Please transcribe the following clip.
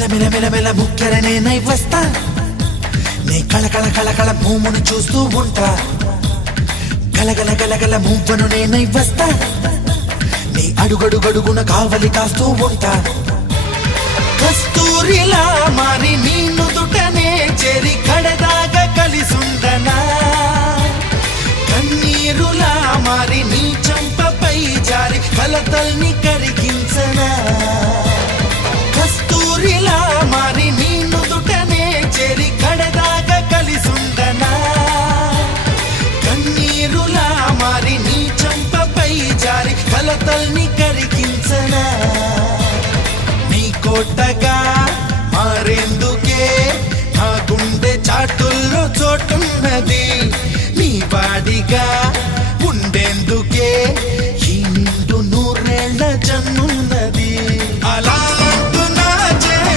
మెల ముక్కెరనే నై వస్తా నీ కళ భూమును చూస్తూ ఉంటా గలగల మువ్వను నేనై వస్తా నీ అడుగడుగడుగున కావలి కాస్తూ ఉంటా కస్తూరిలా మారి నీ నుదుటనే చేరి కడదాగా కలిసుండనా కన్నీరులా మారి నీ చంపపై జారి కలతల్ని కరిగించనా కస్తూరిలా మారి నీ నుదుటనే చేరి కడదాగా కలిసుండనా కన్నీరులా మారి నీ చంపపై జారి కలతల్ని కరిగించనా నీ కోటగా మారేందుకే నా గుండె చాటుల్లో చోటు